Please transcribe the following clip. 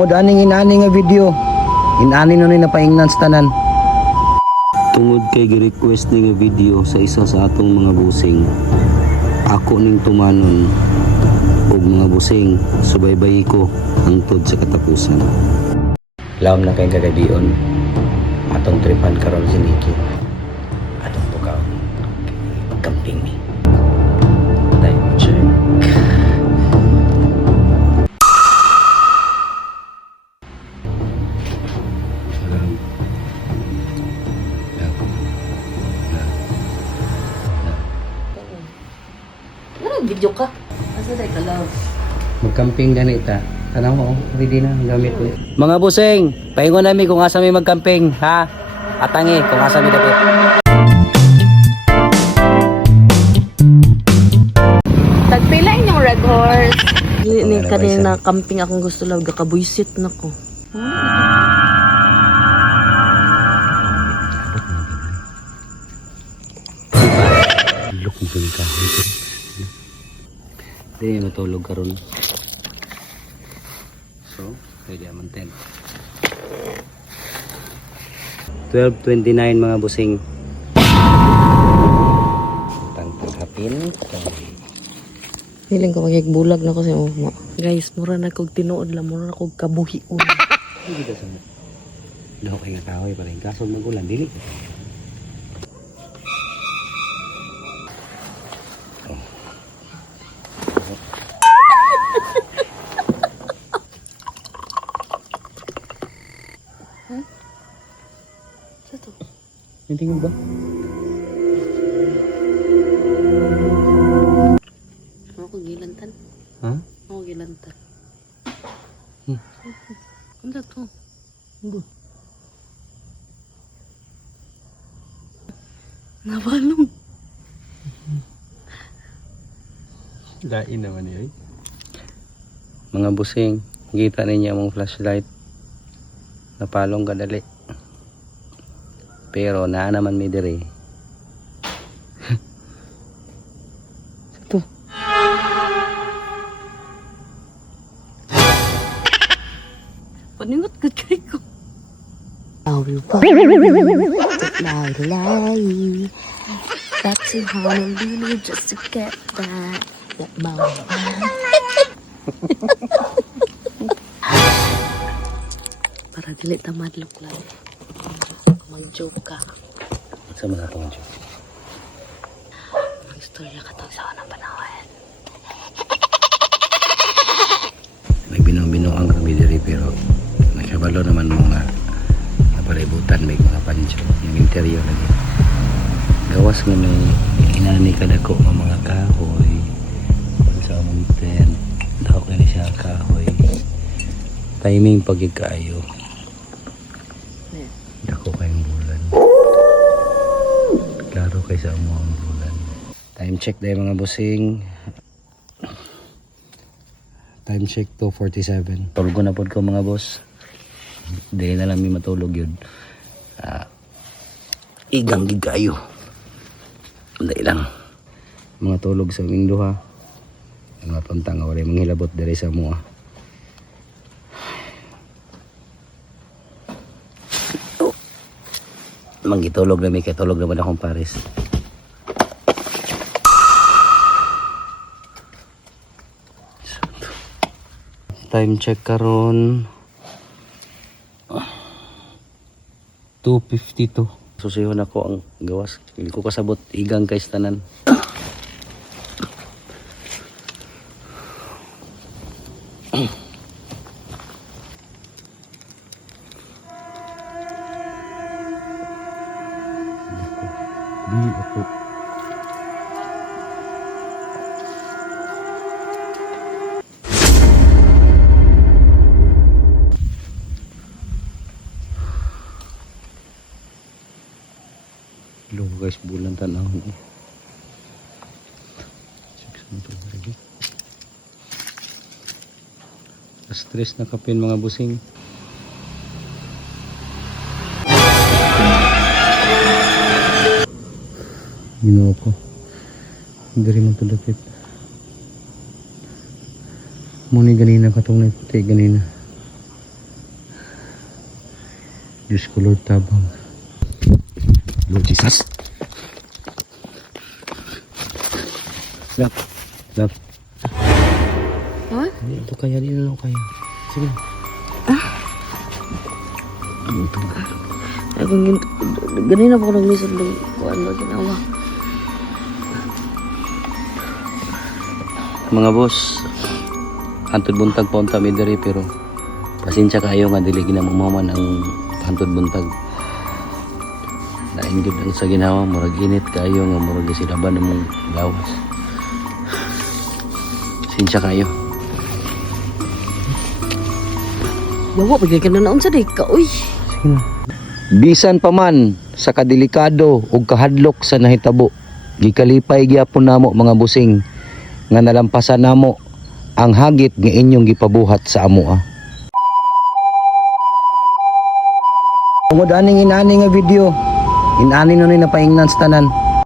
Tungod aning inani nga video. Inani no ni napaingnan sa tanan. Tungod kay gi-request ni nga video sa isa sa atong mga busing. Ako ning tumanon og mga busing, subaybayi ko hangtod sa katapusan. Lawom na kayong gagabion. Atong tripan karon si Nikki. Atong pukaw. Camping ni. Time check. Video ka? Asa day ka lang? Mag-camping ganita. Tanong mo, ready na ang gamit ko. Mga busing, pahingon namin kung asa may mag-camping, ha? Atangi kung asa may dapit. Tagpila inyong red horse. Ni kanina camping akong gusto lang gakabuisit na ko. Look mo ka. Di matulog karon. So, pwede naman 10. 12:29 mga busing. Tangtagapin. Feeling ko magigbulag na ko sa uma. Guys, mura na kog tinuod lang, mura na kog kabuhion. Hindi ka sana. Daw kay nga kahoy pa rin. Kaso magulan, dili. Hindi mo ba? Ako gilantan. Ha? Ako gilantan. Ano to? Ano? Nabalong. Lain naman yun. Mga busing, kita ninyo mong flashlight. Napalong kadali. Pero naa naman may dire. Ito. Paningot ka kay ko. That's in Honolulu just to get that moment. Para dili ta madlok lang. Mag-joke ka. Sa mga itong joke. Mag-istorya ka tong sa unang panahon. May binong-binong kami diri pero nakabalo naman mga napalibutan may mga pancho. Yung interior lagi. Gawas nga may inani kadako ng mga kahoy. Sa among tent. Dako ka siya kahoy. Timing pagkikaayo. Dako kayong bulan. Klaro kay sa amo ang bulan. Time check dahil mga busing. Time check 2:47. Tulog na po ko mga boss. Dahil na lang may matulog yun. Igang gigayo. Dahil lang. Mga tulog sa aming duha. Mga pantang wala mga hilabot dari sa mua. Manggitulog na may katulog naman akong pares. Time check karon 2:52. Susihon ako ang gawas. Hindi ko kasabot igang kay tanan. Di ako. Hello guys, bulan tanahon eh. Stress na kapin mga busing. Ginawa ko. Hindi rin mo tulapit. Muni ganina katong nagputi ganina. Diyos ko Lord tabang. Lord Jesus. Lap. Lap. Ha? Ito kaya, di na kaya. Sige. Ano ito? Akong ganina pa ko nag-listen ng kuan na ginawa. Mga boss, hantod buntag pa unta mi diri pero pasensya kayo nga dili ginamamaman ang hantod buntag. Lain gyud ang sa ginawa, murag init kayo nga murag silaban imong gawas. Pasensya kayo. Yawa, bigay ka na naon sa ka, uy. Bisan pa man sa kadelikado ug kahadlok sa nahitabo, gikalipay gyapon namo mga busing nga nalampasan namo ang hagit nga inyong gipabuhat sa amoa. Tungod aning inani nga video, inani no ni napaingnan sa tanan.